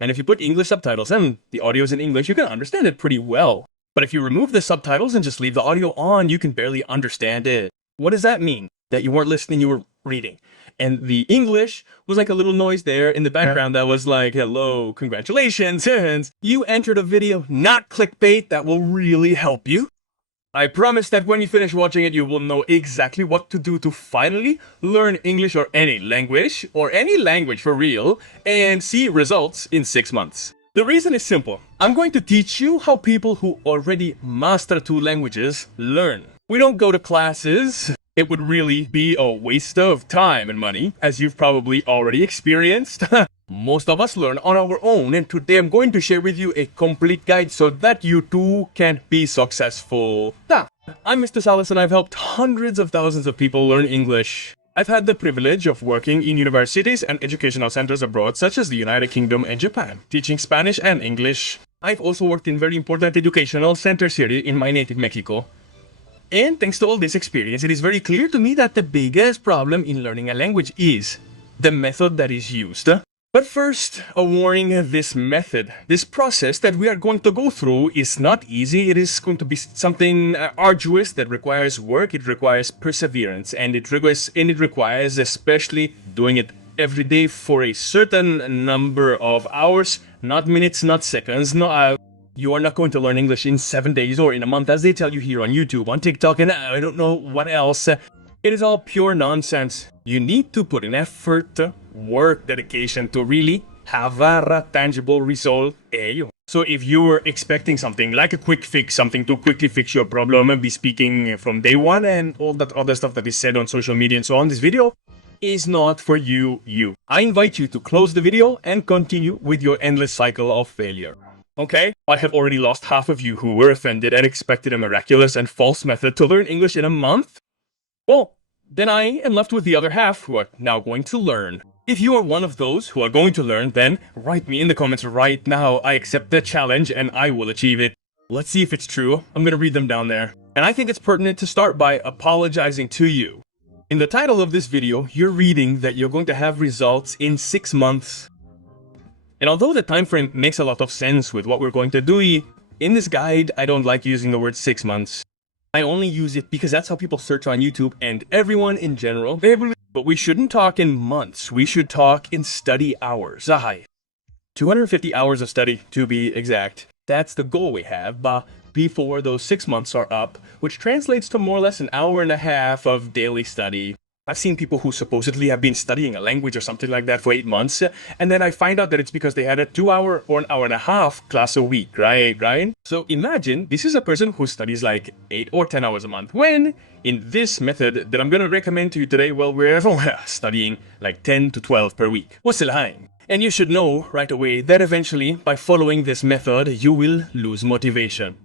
And if you put English subtitles and the audio is in English, you can understand it pretty well. But if you remove the subtitles and just leave the audio on, you can barely understand it. What does that mean? That you weren't listening, you were reading. And the English was like a little noise there in the background that was like, hello, congratulations. You entered a video, not clickbait, that will really help you. I promise that when you finish watching it, you will know exactly what to do to finally learn English or any language for real, and see results in 6 months. The reason is simple. I'm going to teach you how people who already master 2 languages learn. We don't go to classes. It would really be a waste of time and money, as you've probably already experienced. Most of us learn on our own, and today I'm going to share with you a complete guide so that you too can be successful. I'm Mr. Salas, and I've helped hundreds of thousands of people learn English. I've had the privilege of working in universities and educational centers abroad, such as the United Kingdom and Japan, teaching Spanish and English. I've also worked in very important educational centers here in my native Mexico. And thanks to all this experience, it is very clear to me that the biggest problem in learning a language is the method that is used. But first, a warning, this method, this process that we are going to go through is not easy. It is going to be something arduous that requires work, it requires perseverance, and it requires especially doing it every day for a certain number of hours, not minutes, not seconds, you are not going to learn English in 7 days or in a month, as they tell you here on YouTube, on TikTok, and I don't know what else. It is all pure nonsense. You need to put in effort, work, dedication to really have a tangible result. So if you were expecting something like a quick fix, something to quickly fix your problem and be speaking from day one and all that other stuff that is said on social media and so on, this video is not for you. I invite you to close the video and continue with your endless cycle of failure. Okay, I have already lost half of you who were offended and expected a miraculous and false method to learn English in a month. Well, then I am left with the other half who are now going to learn. If you are one of those who are going to learn, then write me in the comments right now. I accept the challenge and I will achieve it. Let's see if it's true. I'm gonna read them down there. And I think it's pertinent to start by apologizing to you. In the title of this video, you're reading that you're going to have results in 6 months. And although the time frame makes a lot of sense with what we're going to do, in this guide, I don't like using the word 6 months. I only use it because that's how people search on YouTube and everyone in general. But we shouldn't talk in months, we should talk in study hours. 250 hours of study, to be exact. That's the goal we have, before those 6 months are up, which translates to more or less an hour and a half of daily study. I've seen people who supposedly have been studying a language or something like that for 8 months, and then I find out that it's because they had a 2 hour or an hour and a half class a week, right? So imagine this is a person who studies like 8 or 10 hours a month, when in this method that I'm gonna recommend to you today, well, we're studying like 10 to 12 per week. What's the line? And you should know right away that eventually, by following this method, you will lose motivation.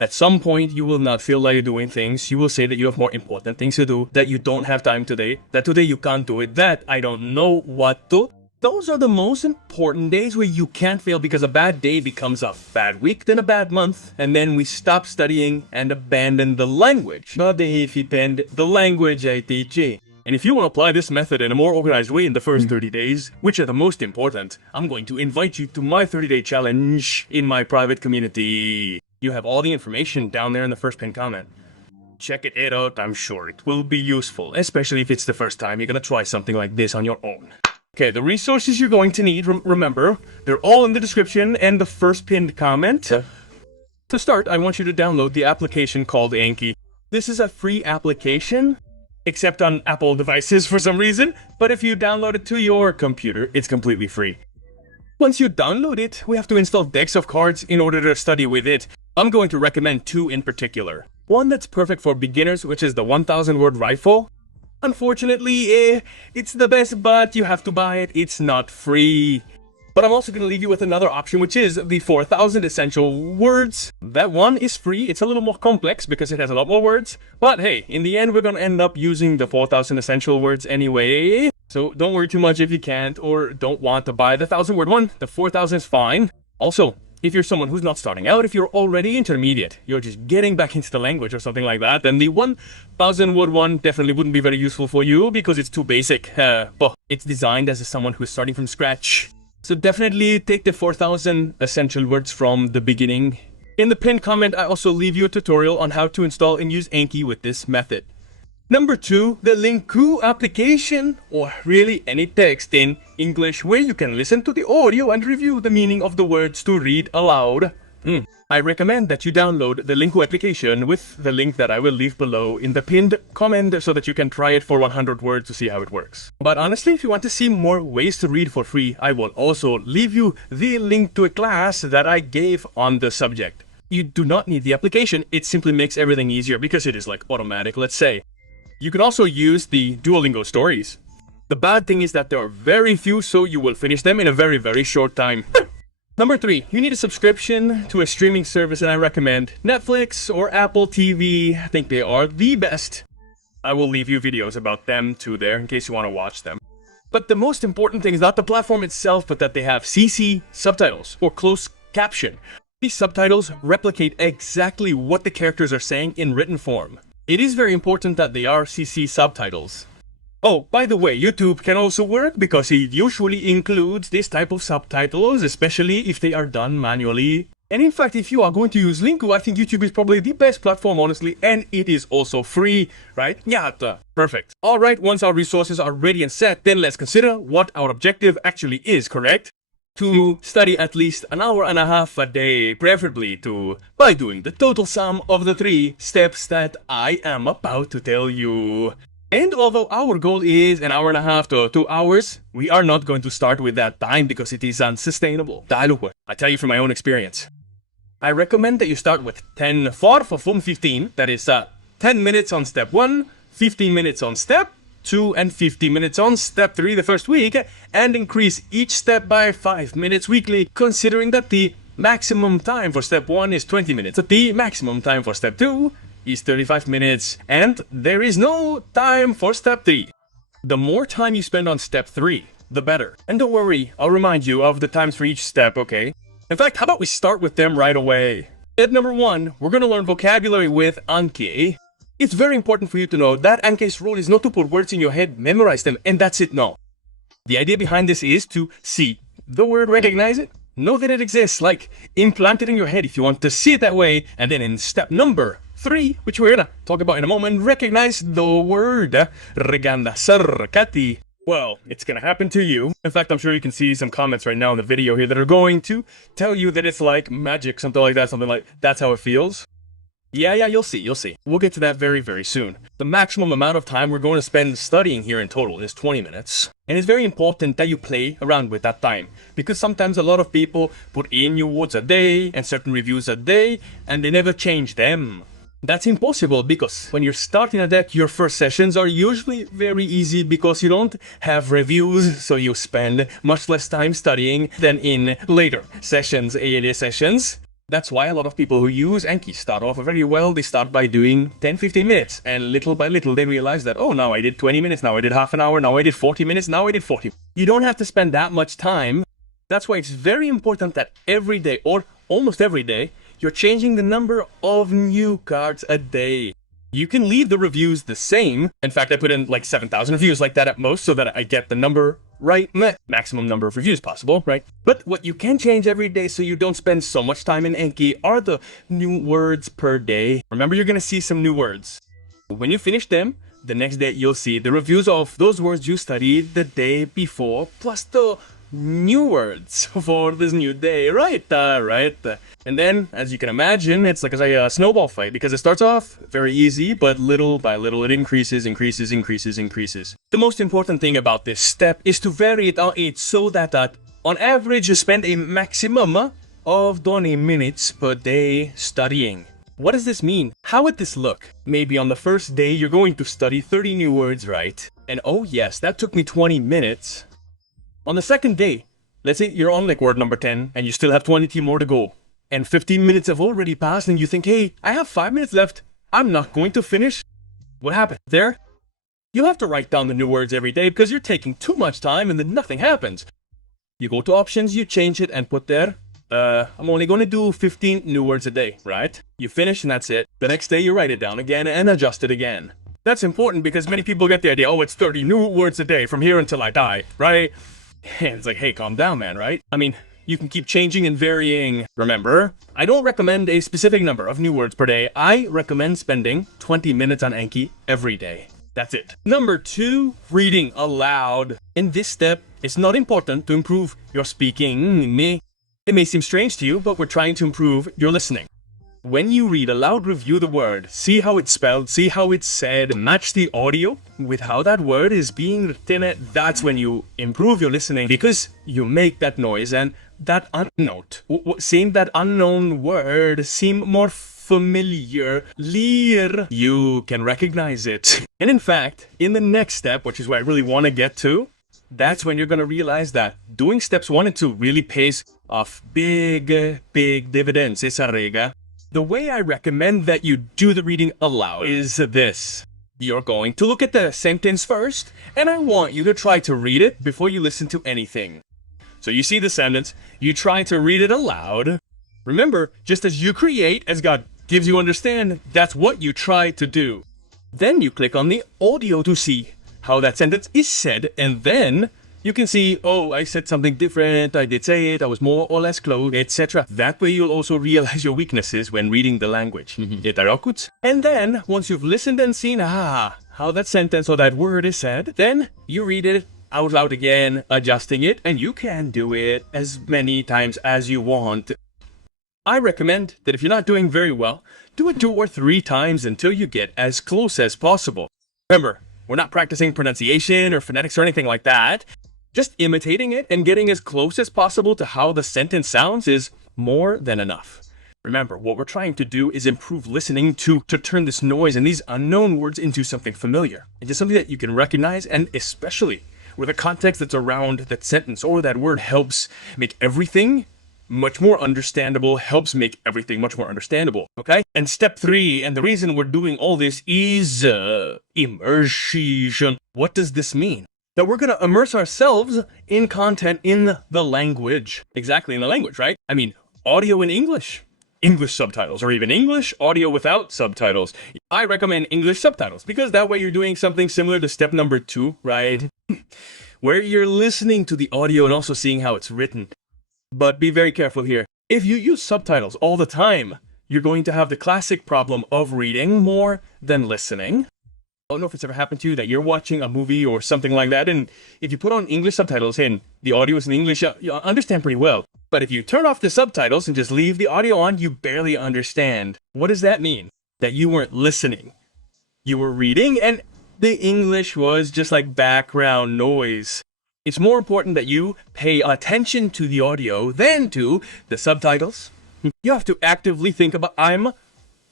At some point, you will not feel like you're doing things. You will say that you have more important things to do, that you don't have time today, that today you can't do it, that I don't know what to. Those are the most important days where you can't fail, because a bad day becomes a bad week, then a bad month, and then we stop studying and abandon the language. The language I teach. And if you want to apply this method in a more organized way in the first 30 days, which are the most important, I'm going to invite you to my 30-day challenge in my private community. You have all the information down there in the first pinned comment. Check it out, I'm sure it will be useful, especially if it's the first time you're gonna try something like this on your own. Okay, the resources you're going to need, remember, they're all in the description and the first pinned comment. To start, I want you to download the application called Anki. This is a free application, except on Apple devices for some reason, but if you download it to your computer, it's completely free. Once you download it, we have to install decks of cards in order to study with it. I'm going to recommend 2 in particular. One that's perfect for beginners, which is the 1000 word rifle. Unfortunately, it's the best, but you have to buy it. It's not free. But I'm also going to leave you with another option, which is the 4000 essential words. That one is free. It's a little more complex because it has a lot more words. But hey, in the end, we're going to end up using the 4000 essential words anyway. So don't worry too much if you can't or don't want to buy the 1000 word one. The 4000 is fine. Also, if you're someone who's not starting out, if you're already intermediate, you're just getting back into the language or something like that, then the 1000 word one definitely wouldn't be very useful for you because it's too basic. But it's designed as someone who's starting from scratch. So definitely take the 4,000 essential words from the beginning. In the pinned comment, I also leave you a tutorial on how to install and use Anki with this method. Number 2, the Linku application, or really any text in English where you can listen to the audio and review the meaning of the words to read aloud. I recommend that you download the Linku application with the link that I will leave below in the pinned comment so that you can try it for 100 words to see how it works. But honestly, if you want to see more ways to read for free, I will also leave you the link to a class that I gave on the subject. You do not need the application, it simply makes everything easier because it is like automatic, let's say. You can also use the Duolingo stories. The bad thing is that there are very few, so you will finish them in a very short time. Number 3, you need a subscription to a streaming service, and I recommend Netflix or Apple TV. I think they are the best. I will leave you videos about them too there in case you want to watch them. But the most important thing is not the platform itself, but that they have CC subtitles or closed caption. These subtitles replicate exactly what the characters are saying in written form. It is very important that they are CC subtitles. Oh, by the way, YouTube can also work because it usually includes this type of subtitles, especially if they are done manually. And in fact, if you are going to use Linku, I think YouTube is probably the best platform, honestly, and it is also free, right? Yeah, perfect. Alright, once our resources are ready and set, then let's consider what our objective actually is, correct? To study at least an hour and a half a day, preferably by doing the total sum of the 3 steps that I am about to tell you. And although our goal is an hour and a half to 2 hours, we are not going to start with that time because it is unsustainable. I tell you from my own experience. I recommend that you start with 10 for 15, that is 10 minutes on step 1, 15 minutes on step 2, and 50 minutes on step 3 the first week, and increase each step by 5 minutes weekly, considering that the maximum time for step 1 is 20 minutes, the maximum time for step 2 is 35 minutes, and there is no time for step 3. The more time you spend on step 3, the better. And don't worry, I'll remind you of the times for each step, okay? In fact, how about we start with them right away? At number 1, we're gonna learn vocabulary with Anki. It's very important for you to know that Anki's role is not to put words in your head, memorize them, and that's it, no. The idea behind this is to see the word, recognize it, know that it exists, like implant it in your head if you want to see it that way, and then in step number 3, which we're gonna talk about in a moment, recognize the word reganda sarkati. Well, it's gonna happen to you. In fact, I'm sure you can see some comments right now in the video here that are going to tell you that it's like magic, something like that, that's how it feels. Yeah, you'll see. We'll get to that very soon. The maximum amount of time we're going to spend studying here in total is 20 minutes. And it's very important that you play around with that time, because sometimes a lot of people put in new words a day and certain reviews a day, and they never change them. That's impossible because when you're starting a deck, your first sessions are usually very easy because you don't have reviews, so you spend much less time studying than in later sessions, ALA sessions. That's why a lot of people who use Anki start off very well. They start by doing 10-15 minutes, and little by little they realize that, oh, now I did 20 minutes, now I did half an hour, now I did 40 minutes, now I did 40. You don't have to spend that much time. That's why it's very important that every day, or almost every day, you're changing the number of new cards a day. You can leave the reviews the same. In fact, I put in like 7,000 reviews like that at most so that I get the number right, maximum number of reviews possible, right? But what you can change every day so you don't spend so much time in Anki are the new words per day. Remember, you're gonna see some new words. When you finish them, the next day you'll see the reviews of those words you studied the day before, plus the new words for this new day, right? And then, as you can imagine, it's like a snowball fight, because it starts off very easy, but little by little it increases. The most important thing about this step is to vary it out so that on average you spend a maximum of 20 minutes per day studying. What does this mean? How would this look? Maybe on the first day you're going to study 30 new words, right? And oh yes, that took me 20 minutes. On the second day, let's say you're on like word number 10 and you still have 20 more to go, and 15 minutes have already passed and you think, hey, I have 5 minutes left, I'm not going to finish. What happened there? You have to write down the new words every day because you're taking too much time and then nothing happens. You go to options, you change it and put there, I'm only going to do 15 new words a day, right? You finish and that's it. The next day you write it down again and adjust it again. That's important because many people get the idea, oh, it's 30 new words a day from here until I die, right? And it's like, hey, calm down, man, right? I mean, you can keep changing and varying. Remember, I don't recommend a specific number of new words per day. I recommend spending 20 minutes on Anki every day. That's it. Number 2, reading aloud. In this step, it's not important to improve your speaking. It may seem strange to you, but we're trying to improve your listening. When you read aloud, review the word. See how it's spelled, see how it's said, match the audio with how that word is being written. That's when you improve your listening, because you make that noise and that seeing that unknown word seem more familiar, you can recognize it. And in fact, in the next step, which is where I really want to get to, that's when you're going to realize that doing steps 1 and 2 really pays off big dividends. The way I recommend that you do the reading aloud is this. You're going to look at the sentence first, and I want you to try to read it before you listen to anything. So you see the sentence, you try to read it aloud. Remember, just as you create, as God gives you understand, that's what you try to do. Then you click on the audio to see how that sentence is said, and then you can see, oh, I said something different, I did say it, I was more or less close, etc. That way you'll also realize your weaknesses when reading the language. And then, once you've listened and seen, how that sentence or that word is said, then you read it out loud again, adjusting it, and you can do it as many times as you want. I recommend that if you're not doing very well, do it 2 or 3 times until you get as close as possible. Remember, we're not practicing pronunciation or phonetics or anything like that. Just imitating it and getting as close as possible to how the sentence sounds is more than enough. Remember, what we're trying to do is improve listening to turn this noise and these unknown words into something familiar, into something that you can recognize, and especially where the context that's around that sentence or that word helps make everything much more understandable, okay? And step 3, and the reason we're doing all this is immersion. What does this mean? That we're going to immerse ourselves in content in the language. Exactly, in the language, right? I mean, audio in English, English subtitles, or even English audio without subtitles. I recommend English subtitles because that way you're doing something similar to step number 2, right? Where you're listening to the audio and also seeing how it's written. But be very careful here. If you use subtitles all the time, you're going to have the classic problem of reading more than listening. I don't know if it's ever happened to you that you're watching a movie or something like that, and if you put on English subtitles and the audio is in English, you understand pretty well. But if you turn off the subtitles and just leave the audio on, you barely understand. What does that mean? That you weren't listening. You were reading, and the English was just like background noise. It's more important that you pay attention to the audio than to the subtitles. You have to actively think about, I'm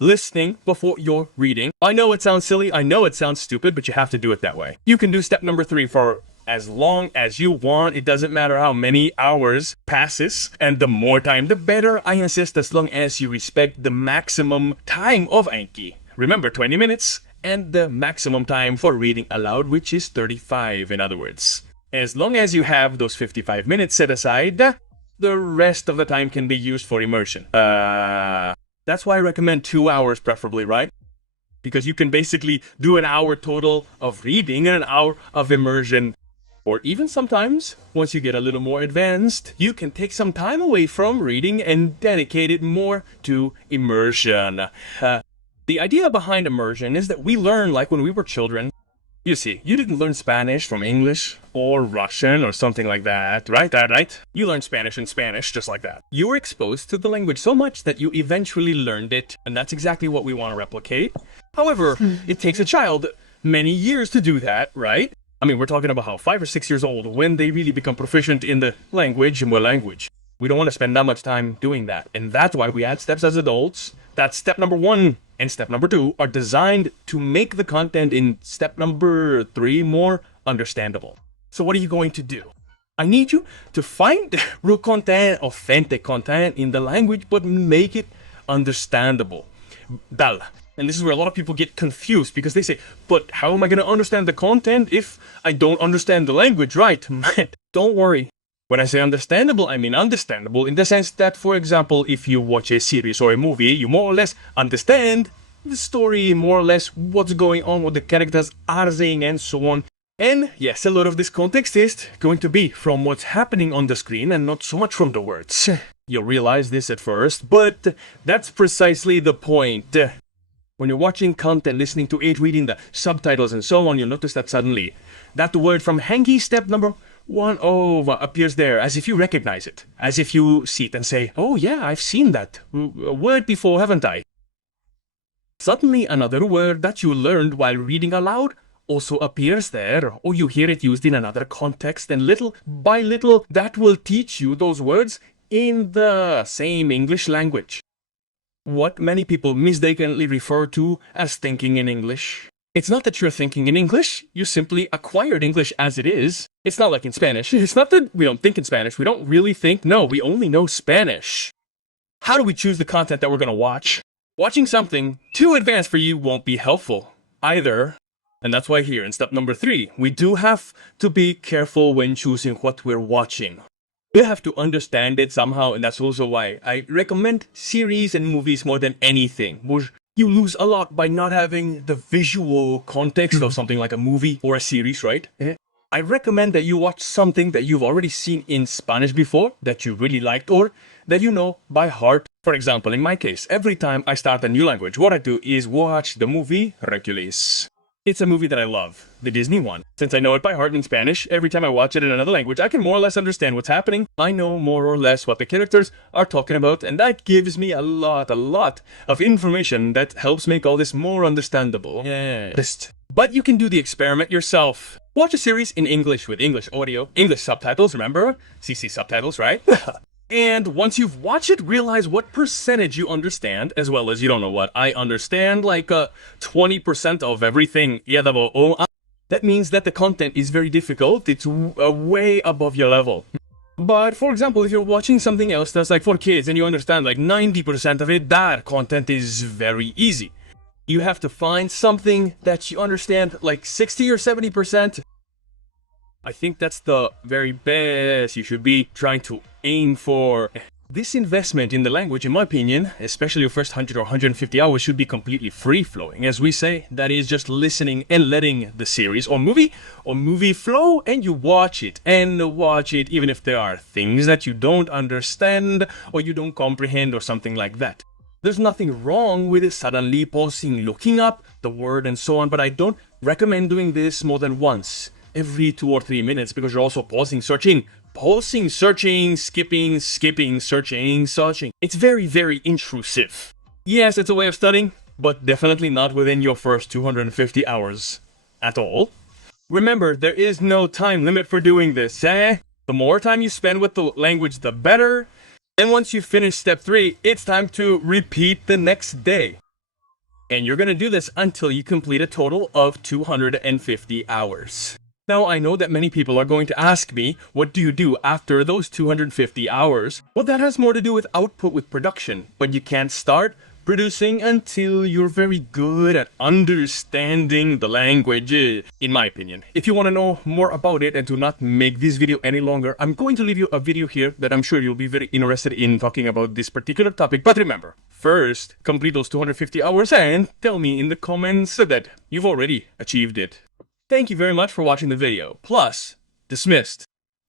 listening before you're reading. I know it sounds silly, I know it sounds stupid, but you have to do it that way. You can do step number 3 for as long as you want. It doesn't matter how many hours passes, and the more time the better. I insist, as long as you respect the maximum time of Anki. Remember, 20 minutes, and the maximum time for reading aloud, which is 35 in other words. As long as you have those 55 minutes set aside, the rest of the time can be used for immersion. That's why I recommend 2 hours preferably, right? Because you can basically do an hour total of reading and an hour of immersion. Or even sometimes, once you get a little more advanced, you can take some time away from reading and dedicate it more to immersion. The idea behind immersion is that we learn like when we were children. You see, you didn't learn Spanish from English or Russian or something like that, right? You learned Spanish in Spanish just like that. You were exposed to the language so much that you eventually learned it, and that's exactly what we want to replicate. However, it takes a child many years to do that, right? I mean, we're talking about how 5 or 6 years old when they really become proficient in the language. We don't want to spend that much time doing that, and that's why we add steps as adults. That's step number 1. And step number 2 are designed to make the content in step number 3 more understandable. So what are you going to do? I need you to find real content, authentic content in the language, but make it understandable. And this is where a lot of people get confused because they say, but how am I going to understand the content if I don't understand the language, right? Don't worry. When I say understandable, I mean understandable in the sense that, for example, if you watch a series or a movie, you more or less understand the story, more or less what's going on, what the characters are saying, and so on. And yes, a lot of this context is going to be from what's happening on the screen and not so much from the words. You'll realize this at first, but that's precisely the point. When you're watching content, listening to it, reading the subtitles and so on, you'll notice that suddenly that word from Hangi step number 1 appears there, as if you recognize it, as if you see it and say, oh yeah, I've seen that word before, haven't I? Suddenly another word that you learned while reading aloud also appears there, or you hear it used in another context, and little by little that will teach you those words in the same English language. What many people mistakenly refer to as thinking in English. It's not that you're thinking in English, you simply acquired English as it is. It's not like in Spanish. It's not that we don't think in Spanish, we don't really think, no, we only know Spanish. How do we choose the content that we're gonna watch? Watching something too advanced for you won't be helpful either. And that's why here in step number 3, we do have to be careful when choosing what we're watching. We have to understand it somehow, and that's also why I recommend series and movies more than anything. You lose a lot by not having the visual context of something like a movie or a series, right? I recommend that you watch something that you've already seen in Spanish before, that you really liked, or that you know by heart. For example, in my case, every time I start a new language, what I do is watch the movie INGLÉS. It's a movie that I love, the Disney one. Since I know it by heart in Spanish, every time I watch it in another language, I can more or less understand what's happening. I know more or less what the characters are talking about, and that gives me a lot of information that helps make all this more understandable. Yes. But you can do the experiment yourself. Watch a series in English with English audio, English subtitles, remember? CC subtitles, right? And once you've watched it, realize what percentage you understand, as well as you don't know what I understand, like 20% of everything. That means that the content is very difficult, it's way above your level. But for example, if you're watching something else that's like for kids and you understand like 90% of it, that content is very easy. You have to find something that you understand like 60 or 70%. I think that's the very best you should be trying to aim for. This investment in the language, in my opinion, especially your first 100 or 150 hours, should be completely free-flowing. As we say, that is just listening and letting the series or movie flow, and you watch it even if there are things that you don't understand or you don't comprehend or something like that. There's nothing wrong with it suddenly pausing, looking up the word and so on, but I don't recommend doing this more than once every 2 or 3 minutes, because you're also pausing, searching, skipping, searching. It's very intrusive. Yes, it's a way of studying, but definitely not within your first 250 hours at all. Remember, there is no time limit for doing this, eh? The more time you spend with the language, the better. And once you finish step 3, it's time to repeat the next day. And you're gonna do this until you complete a total of 250 hours. Now, I know that many people are going to ask me, what do you do after those 250 hours? Well, that has more to do with output, with production. But you can't start producing until you're very good at understanding the language, in my opinion. If you want to know more about it and to not make this video any longer, I'm going to leave you a video here that I'm sure you'll be very interested in talking about this particular topic. But remember, first, complete those 250 hours and tell me in the comments that you've already achieved it. Thank you very much for watching the video. Plus, dismissed.